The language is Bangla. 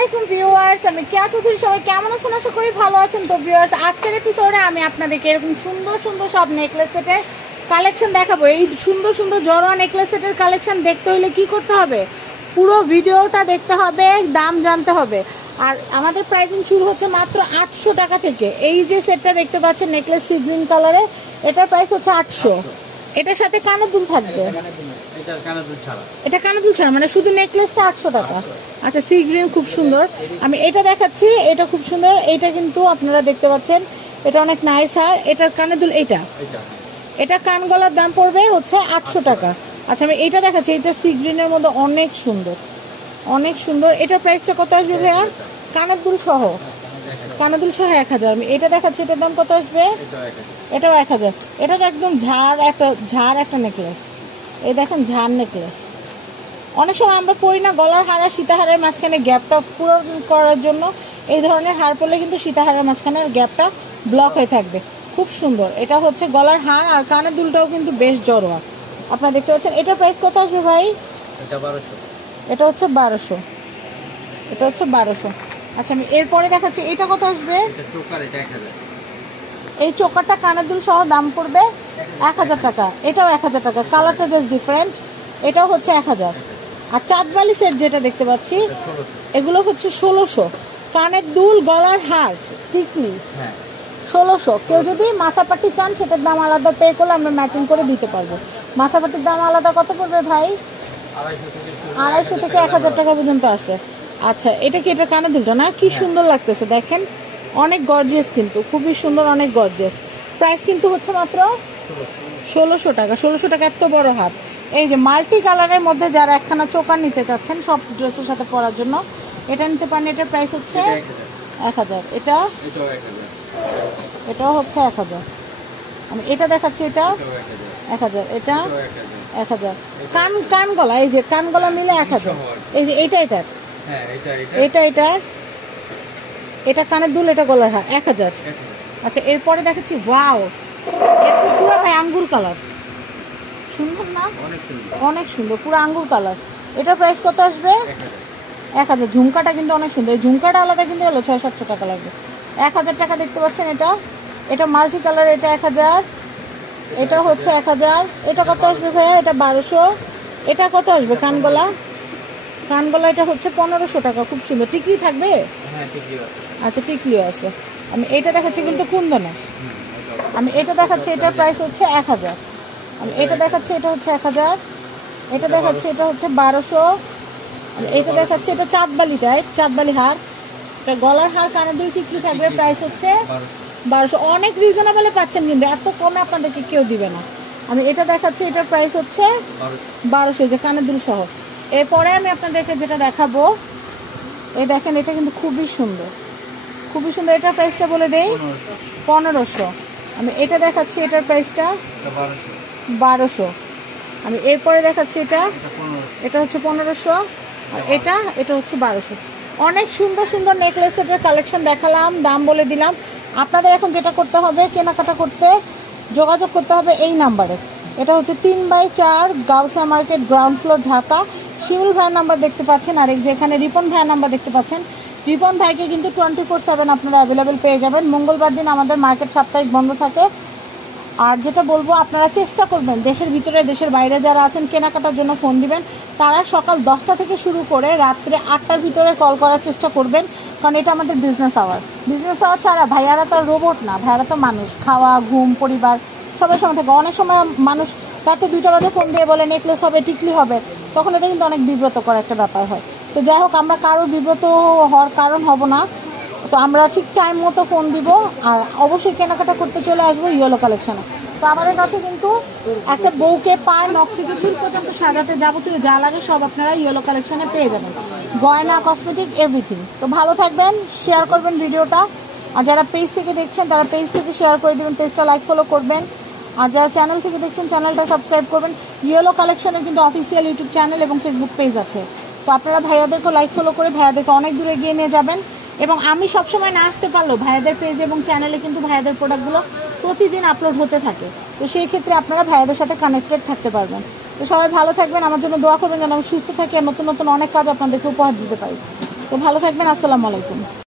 আলাইকুম ভিউয়ার্স, আমি কেয়া চৌধুরী। সবাই কেমন আছেন? আশা করি ভালো আছেন। তো ভিউয়ার্স, আজকের এপিসোডে আমি আপনাদেরকে এরকম সুন্দর সুন্দর সব নেকলেস সেটের কালেকশন দেখাবো। এই সুন্দর সুন্দর জড়োয়া নেকলেস সেটের কালেকশন দেখতে হলে কি করতে হবে? পুরো ভিডিওটা দেখতে হবে, দাম জানতে হবে। আর আমাদের প্রাইসিং শুরু হচ্ছে মাত্র 800 টাকা থেকে। এই যে সেটটা দেখতে পাচ্ছেন নেকলেস সি গ্রিন কালারে, এটার প্রাইস হচ্ছে 800। এটার সাথে কানের দুল থাকবে। এটা কানের দুল ছাড়া, মানে শুধু নেকলেসটা 800 টাকা। আচ্ছা, সি গ্রিন খুব সুন্দর। আমি এটা দেখাচ্ছি, এটা খুব সুন্দর। এটা কিন্তু আপনারা দেখতে পাচ্ছেন, এটা অনেক নাইস। আর এটার কানের দুল, এটা কান গলার দাম পড়বে হচ্ছে 800 টাকা। আচ্ছা, আমি এটা দেখাচ্ছি, এটা সি গ্রিনের মধ্যে অনেক সুন্দর, অনেক সুন্দর। এটার প্রাইসটা কত আসবে ভাইয়া? কানের দুল সহ, কানের দুল সহ 1000। আমি এটা দেখাচ্ছি, এটার দাম কত আসবে? এটাও 1000। এটা তো একদম ঝাড় একটা নেকলেস। এই দেখেন, ঝাড় নেকলেস। অনেক সময় আমরা পরি না গলার হার আর সীতাহারের মাঝখানে গ্যাপটা পূরণ করার জন্য এই ধরনের হার পরলে কিন্তু সীতাহারের মাঝখানের গ্যাপটা ব্লক হয়ে থাকবে। খুব সুন্দর। এটা হচ্ছে গলার হার, আর কানের দুলটাও কিন্তু বেশ জড়োয়া, আপনারা দেখতে পাচ্ছেন। এটার প্রাইস কত আসবে ভাই? এটা হচ্ছে 1200। এটা হচ্ছে 1200। আচ্ছা, আমি এরপরে দেখাচ্ছি, এটা কত আসবে? এই চোকারটা কানের দুল সহ দাম পড়বে 1000 টাকা। এটাও 1000 টাকা, কালারটা জাস্ট ডিফারেন্ট। এটাও হচ্ছে 1000। আর চাঁদবালি সেট যেটা দেখতে পাচ্ছি, এগুলো হচ্ছে 1600। কানের দুল, গলার হার, টিকলি 1600। কেউ যদি মাথাপাটি চান, সেটার দাম আলাদা পে করলে আমরা ম্যাচিং করে দিতে পারবো। মাথাপাটির দাম আলাদা কত পড়বে ভাই? 250 থেকে 1000 টাকা পর্যন্ত আছে। আচ্ছা, এটা কি? এটা কানের দুলটা না? কি সুন্দর লাগতেছে দেখেন, অনেক গর্জিয়াস, কিন্তু খুবই সুন্দর, অনেক গর্জিয়াস। প্রাইস কিন্তু হচ্ছে মাত্র 1600 টাকা। 1600 টাকা, এত বড় হাত। এই যে মাল্টি কালারের মধ্যে যারা একখানা চোকার নিতে চাচ্ছেন সব ড্রেসের সাথে পরার জন্য, এটা নিতে পারেন। এটার প্রাইস হচ্ছে 1000। এটাও হচ্ছে 1000। আমি এটা দেখাচ্ছি, এটা 1000। এটা 1000। কান গলা, এই যে কান গলা মিলে 1000। এই যে এটা কানের দুল, এটা গলার হার 1000। আচ্ছা, এরপরে দেখাচ্ছি, ওয়াও, এটা পুরো ভাই আঙ্গুর কালার। সুন্দর না? অনেক সুন্দর, পুরো আঙ্গুর কালার। এটার প্রাইস কত আসবে? 1000। ঝুমকাটা কিন্তু অনেক সুন্দর। এই ঝুমকাটা আলাদা কিন্তু হলো 600-700 টাকা লাগবে। 1000 টাকা দেখতে পাচ্ছেন। এটা মাল্টি কালার, এটা 1000। এটা হচ্ছে 1000। এটা কত আসবে ভাইয়া? এটা 1200। এটা কত আসবে? কানগলা এটা হচ্ছে 1500 টাকা। খুব সুন্দর। টিকলি থাকবে? আচ্ছা, টিকলিও আছে। আমি এটা দেখাচ্ছি, কিন্তু কুন্দনা। আমি এটা দেখাচ্ছি, এটার প্রাইস হচ্ছে 1000। আমি এটা দেখাচ্ছি, এটা হচ্ছে 1000। এটা দেখাচ্ছি, এটা হচ্ছে 1200। আমি এটা দেখাচ্ছি, এটা চাঁদবালি হার। এটা গলার হার, কানের দুল, টিকলি থাকবে। প্রাইস হচ্ছে 1200। অনেক রিজনেবলে পাচ্ছেন, কিন্তু এত কমে আপনাদেরকে কেউ দিবে না। আমি এটা দেখাচ্ছি, এটার প্রাইস হচ্ছে 1200, যে কানের দুল সহ। এরপরে আমি আপনাদেরকে যেটা দেখাবো, এই দেখেন, এটা কিন্তু খুবই সুন্দর, খুবই সুন্দর। এটার প্রাইসটা বলে দেই, 1500। আমি এটা দেখাচ্ছি, এটার প্রাইসটা 1200। আমি এরপরে দেখাচ্ছি, এটা হচ্ছে 1500। আর এটা হচ্ছে 1200। অনেক সুন্দর সুন্দর নেকলেস সেটের কালেকশন দেখালাম, দাম বলে দিলাম। আপনাদের এখন যেটা করতে হবে, কেনাকাটা করতে যোগাযোগ করতে হবে এই নাম্বারে। এটা হচ্ছে 3/4 Gausia market, ground floor, Dhaka. Shimul ভাইয়ের নাম্বার দেখতে পাচ্ছেন, আর যেখানে রিপন ভাইয়ের নাম্বার দেখতে পাচ্ছেন। রিপন ভাইকে কিন্তু 24/7 আপনারা অ্যাভেলেবেল পেয়ে যাবেন। মঙ্গলবার দিন আমাদের মার্কেট সাপ্তাহিক বন্ধ থাকে। আর যেটা বলবো, আপনারা চেষ্টা করবেন দেশের ভিতরে দেশের বাইরে যারা আছেন কেনাকাটার জন্য ফোন দিবেন, তারা সকাল 10টা থেকে শুরু করে রাত্রে 8টার ভিতরে কল করার চেষ্টা করবেন, কারণ এটা আমাদের বিজনেস আওয়ার ছাড়া ভাইয়ারা তো রোবট না, ভাইয়ারা তো মানুষ। খাওয়া, ঘুম, পরিবার সবার সঙ্গে থাকে। অনেক সময় মানুষ রাতে 2টা বাজে ফোন দিয়ে বলে নেকলেস হবে, টিকলি হবে, তখন এটা কিন্তু অনেক বিব্রত করা একটা ব্যাপার হয়। তো যাই হোক, আমরা কারোর বিব্রত হওয়ার কারণ হব না। তো আমরা ঠিক টাইম মতো ফোন দিব, আর অবশ্যই কেনাকাটা করতে চলে আসবো ইয়েলো কালেকশনে। তো আমাদের কাছে কিন্তু একটা বউকে পায়ের নখ থেকে চুল পর্যন্ত সাজাতে যাবতীয় যা লাগে সব আপনারা ইয়েলো কালেকশনে পেয়ে যাবেন, গয়না, কসমেটিক, এভরিথিং। তো ভালো থাকবেন, শেয়ার করবেন ভিডিওটা। আর যারা পেজ থেকে দেখছেন তারা পেজ থেকে শেয়ার করে দেবেন, পেজটা লাইক ফলো করবেন। আর যারা চ্যানেল থেকে দেখছেন চ্যানেলটা সাবস্ক্রাইব করবেন। ইয়েলো কালেকশনে কিন্তু অফিসিয়াল ইউটিউব চ্যানেল এবং ফেসবুক পেজ আছে। তো আপনারা ভাইয়াদেরকে লাইক ফলো করে ভাইয়াদেরকে অনেক দূরে এগিয়ে নিয়ে যাবেন। এবং আমি সবসময় না আসতে পারলেও ভাইয়াদের পেজ এবং চ্যানেলে কিন্তু ভাইয়াদের প্রোডাক্টগুলো প্রতিদিন আপলোড হতে থাকে। তো সেই ক্ষেত্রে আপনারা ভাইয়াদের সাথে কানেক্টেড থাকতে পারবেন। তো সবাই ভালো থাকবেন, আমার জন্য দোয়া করবেন যেন আমি সুস্থ থাকি আর নতুন নতুন অনেক কাজ আপনাদেরকে উপহার দিতে পারি। তো ভালো থাকবেন, আসসালামু আলাইকুম।